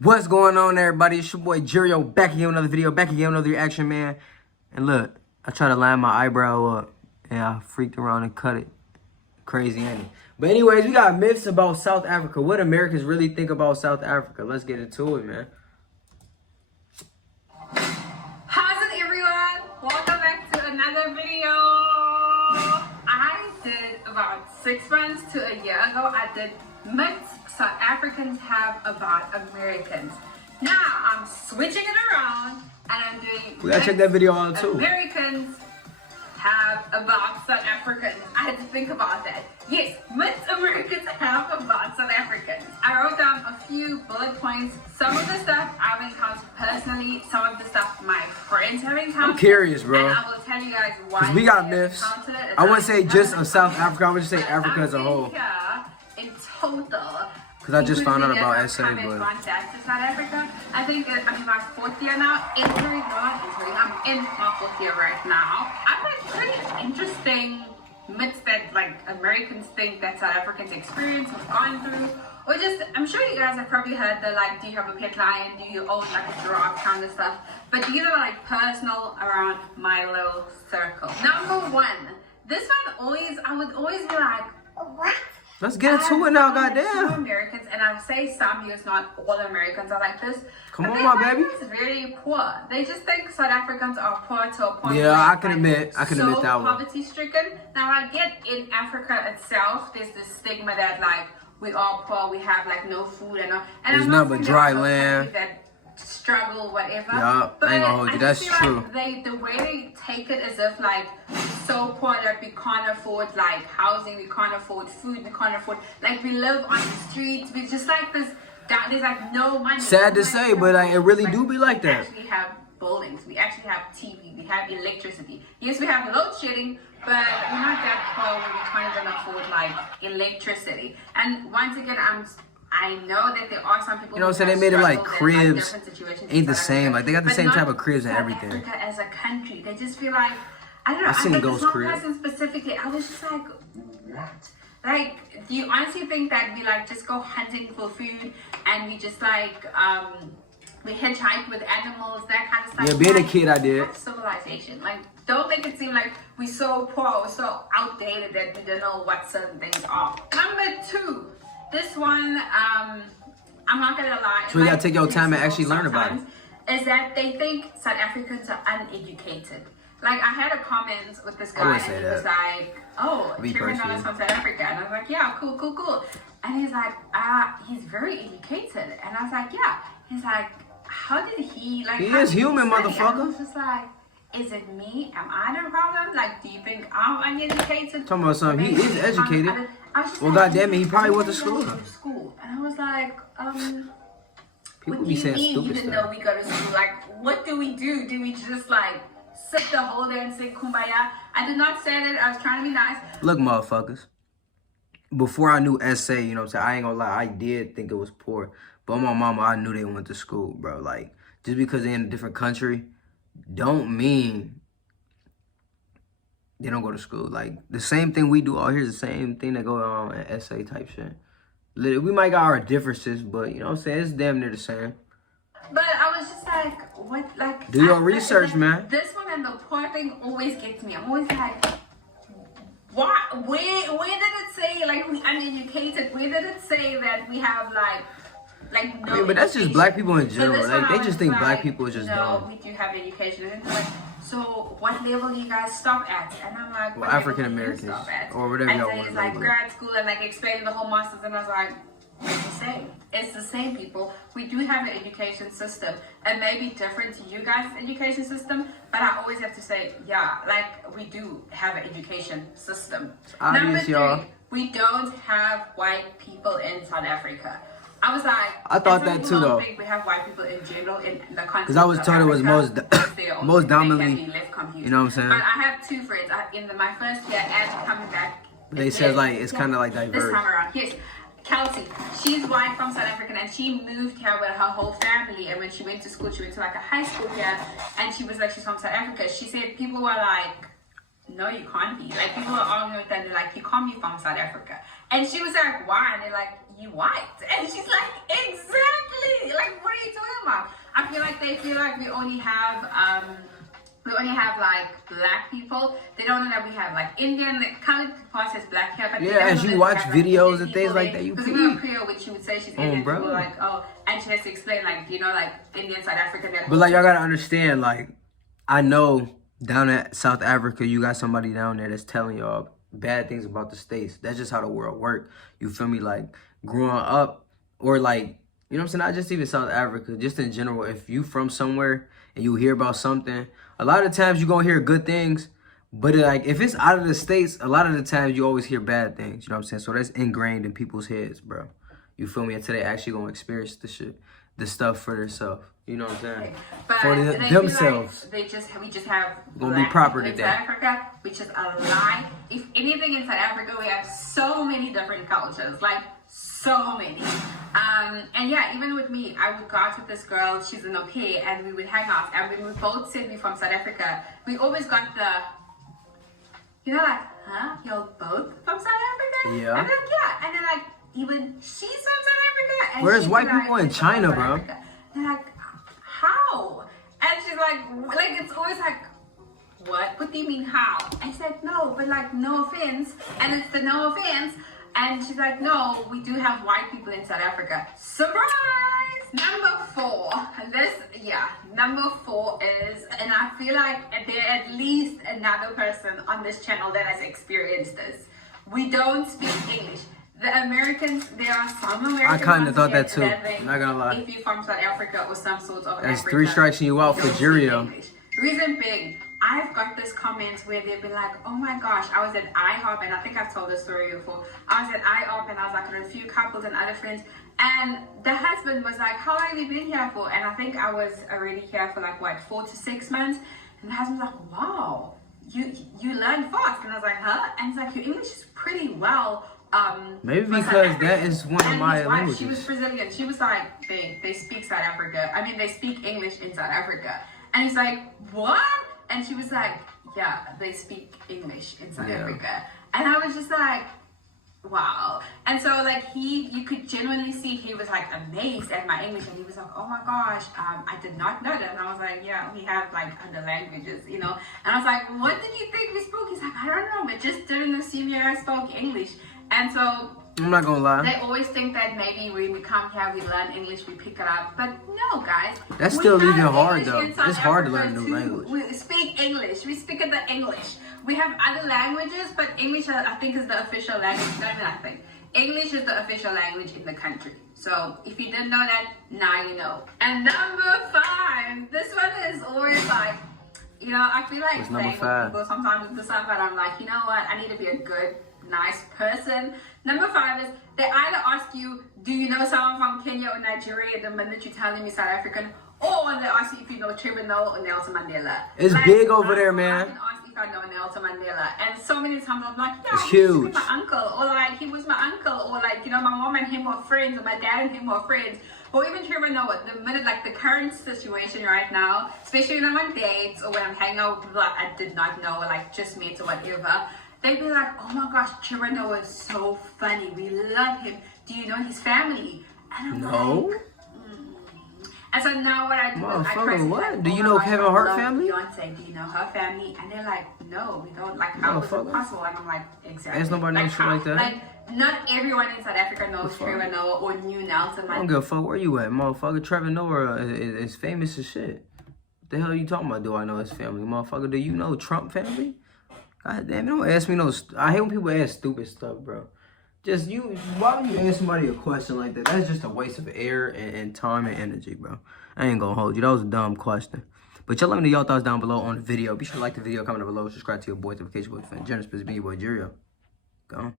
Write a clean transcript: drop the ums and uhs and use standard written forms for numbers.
What's going on, everybody? It's your boy Gerio back again with another video, back again with another reaction, man. And look, I tried to line my eyebrow up, and I freaked around and cut it. Crazy, ain't it? But anyways, we got myths about South Africa. What Americans really think about South Africa. Let's get into it, man. How's it, everyone? Welcome back to another video. I did about 6 months to a year ago. I did myths South Africans have about Americans. Now I'm switching it around and I'm doing. We gotta check that video out too. Americans have about South Africans. I had to think about that. Yes, myths Americans have about South Africans. I wrote down a few bullet points. Some of the stuff I've encountered personally, some of the stuff my friends have encountered. I'm curious, bro. And I will tell you guys why. Because we got myths. I wouldn't say just of South Africa, I would just say Africa as a whole. In total. Because I just found out about SA, but gone back to South Africa. I think I'm in my 4th year now. I'm in my 4th year right now. I've had pretty interesting myths that like Americans think that South Africans experience have gone through. Or just, I'm sure you guys have probably heard the like, do you have a pet lion? Do you own like a giraffe kind of stuff? But these are like personal around my little circle. Number 1, this one I would always be like, what? Let's get into it now, goddamn. Some Americans, and I'll say some because not all Americans are like this. Come on, my baby. It's very poor. They just think South Africans are poor to a point. Yeah, I can admit that one. Poverty-stricken. Now, I get in Africa itself, there's this stigma that like we are poor, we have like no food and there's nothing but dry land. Struggle, whatever. Yeah, I ain't gonna hold you. That's true. Like the way they take it as if like so poor that we can't afford like housing, we can't afford food, we can't afford like we live on the streets. We just like this. There's like no money. Sad to say, but like, it really do be like that. We actually have buildings. We actually have TV. We have electricity. Yes, we have load shedding, but we're not that poor where we can't even afford like electricity. And once again, I know that there are some people. You know what I'm saying? They made it like cribs. Ain't the same. Like they got the same type of cribs and everything. Africa as a country, they just feel like I don't know. I seen Ghost Crib. Person specifically, I was just like, what? Like, do you honestly think that we like just go hunting for food and we just like we hitchhike with animals, that kind of stuff? Yeah, being a kid, I did. That's civilization. Like, don't make it seem like we're so poor, we're so outdated that we don't know what certain things are. Number 2. This one, I'm not gonna lie. So you gotta take your time and actually learn about it. Is that they think South Africans are uneducated. Like I had a comment with this guy and he was like, "Oh, Kieran is from South Africa," and I was like, "Yeah, cool." And he's like, he's very educated," and I was like, "Yeah." He's like, "How did he like?" He is human, motherfucker. I was just like, is it me? Am I the problem? Like, do you think I'm uneducated? Talking about something, he is educated. Well, like, goddamn it, he probably went to school. And I was like, people be saying stupid stuff. Even though we go to school, like, what do we do? Do we just like sit the whole day and say kumbaya? I did not say that. I was trying to be nice. Look, motherfuckers. Before I knew SA, you know what I'm saying? I ain't gonna lie, I did think it was poor. But my mama, I knew they went to school, bro. Like, just because they're in a different country, don't mean they don't go to school. Like, the same thing we do out here is the same thing that go on in SA type shit. We might got our differences, but, you know what I'm saying? It's damn near the same. But I was just like, what, like... Do your research, man. This one and the poor thing always gets me. I'm always like, what? Where did it say, like, we uneducated? Where did it say that we have, like no I mean, but that's just black people in general. Like, they just think like, black people is just dumb. No, we do have education. And like, so what level do you guys stop at? And I'm like, well, African Americans or whatever y'all want to it's like grad school and like explaining the whole masters, and I was like, it's the same. It's the same, people. We do have an education system. It may be different to you guys' education system, but I always have to say, yeah, like we do have an education system. Number 3, we don't have white people in South Africa. I was like, I thought that too, though. We have white people in general in the country. Because I was told it was most dominantly, you know what I'm saying? But I have 2 friends in my first year and coming back. They said like it's kind of like diverse. This time around, yes. Kelsey, she's white from South Africa, and she moved here with her whole family. And when she went to school, she went to like a high school here, and she was like, she's from South Africa. She said people were like, no, you can't be. Like, people are arguing with them. They're like, you can't be from South Africa. And she was like, why? And they're like, you white. And she's like, exactly. Like, what they feel like we only have like black people. They don't know that we have like Indian, like, colored parts as black hair. But Yeah, they don't as know you that we watch have, like, videos Indian and things people like there. that, you Because we have peep. Creole, which she would say she's Indian. bro. People are like, oh, and she has to explain like, you know, like Indian, South African. But like, y'all gotta understand, like, I know down at South Africa, you got somebody down there that's telling y'all bad things about the States. That's just how the world works. You feel me? Like, growing up, or like, you know what I'm saying? Not just even South Africa, just in general. If you from somewhere and you hear about something, a lot of times you gonna hear good things. But like, if it's out of the States, a lot of the times you always hear bad things. You know what I'm saying? So that's ingrained in people's heads, bro. You feel me? Until they actually gonna experience the stuff for themselves. You know what I'm saying? But For they feel themselves. like we just have Gonna be black proper people in today. South Africa, which is a lie. If anything, in South Africa, we have so many different cultures, like so many. And yeah, even with me, I would go out with this girl. She's an au pair, and we would hang out. And when we both said we're from South Africa, we always got the, you know, like, huh? You're both from South Africa? Yeah. And then yeah, and then like even she's from South Africa. And Where's she'd be white like, people in "She's from China, South bro?" Africa." They're like, how? And she's like it's always like, what do you mean how? I said no, but like no offense, and it's the no offense. And she's like, no, we do have white people in South Africa. Surprise! Number 4. Number 4 is, and I feel like there's at least another person on this channel that has experienced this. We don't speak English. The Americans, there are some Americans. I kinda thought that too, think not gonna lie. If you're from South Africa or some sort of That's Africa, 3 strikes and you out we for don't speak Gerio. English. Reason being, I've got this comment where they've been like, oh my gosh, I was at IHOP, and I think I've told this story before. I was at IHOP and I was like with a few couples and other friends, and the husband was like, how long have you been here for? And I think I was already here for like, what, 4 to 6 months? And the husband's like, wow, you learn fast. And I was like, huh? And he's like, your English is pretty well. Maybe for South because Africa. that is one of And my his wife, languages. she was Brazilian. She was like, they speak South Africa. I mean, they speak English in South Africa. And he's like, what? And she was like, yeah, they speak English in South Africa. And I was just like, wow. And so like you could genuinely see he was like amazed at my English, and he was like, oh my gosh, I did not know that. And I was like, yeah, we have like other languages, you know. And I was like, what did you think we spoke? He's like, I don't know, but just didn't assume you guys spoke English. And so I'm not gonna lie. they always think that maybe when we come here, we learn English, we pick it up. But no, guys. That's we still learn even hard, English though. in South It's hard to Africa learn a new too. language. We speak English. We speak the English. We have other languages, but English, I think, is the official language. I think English is the official language in the country. So if you didn't know that, now you know. And number 5. This one is always like, you know, I feel like What's number saying 5? people sometimes with the stuff, but I'm like, you know what? I need to be a good, nice person. Number 5 is they either ask you, do you know someone from Kenya or Nigeria the minute you tell them you're South African, or they ask you if you know Trevor Noah or Nelson Mandela. It's Like, big over there, I man. can ask if I know Nelson Mandela, and so many times I'm like, yeah, It's he used to be huge. my uncle, or like he was my uncle, or like, you know, my mom and him were friends, or my dad and him were friends. Or even Trevor Noah, the minute, like the current situation right now, especially when I'm on dates or when I'm hanging out with people I did not know, or like just met or whatever, they'd be like, oh my gosh, Trevor Noah is so funny. We love him. Do you know his family? And I'm No. like, And so now what I do is I Motherfucker, press what? like, Do oh you my know gosh, Kevin I Hart love family? Beyonce, do you know her family? And they're like, no, we don't. Like, how is it Motherfucker. possible? And I'm like, exactly. There's nobody knows shit how? like that. Like, not everyone in South Africa knows The fuck? Trevor Noah or knew Nelson I don't Mandela. give a fuck where you at, motherfucker. Trevor Noah is famous as shit. What the hell you talking about? Do I know his family, motherfucker? Do you know Trump family? God damn, don't ask me no. I hate when people ask stupid stuff, bro. Just you. Why would you ask somebody a question like that? That's just a waste of air and time and energy, bro. I ain't gonna hold you. That was a dumb question. But y'all let me know y'all thoughts down below on the video. Be sure to like the video, comment down below, subscribe to your boy, notification boy, fan, generous, please be your boy Gerio. Go on.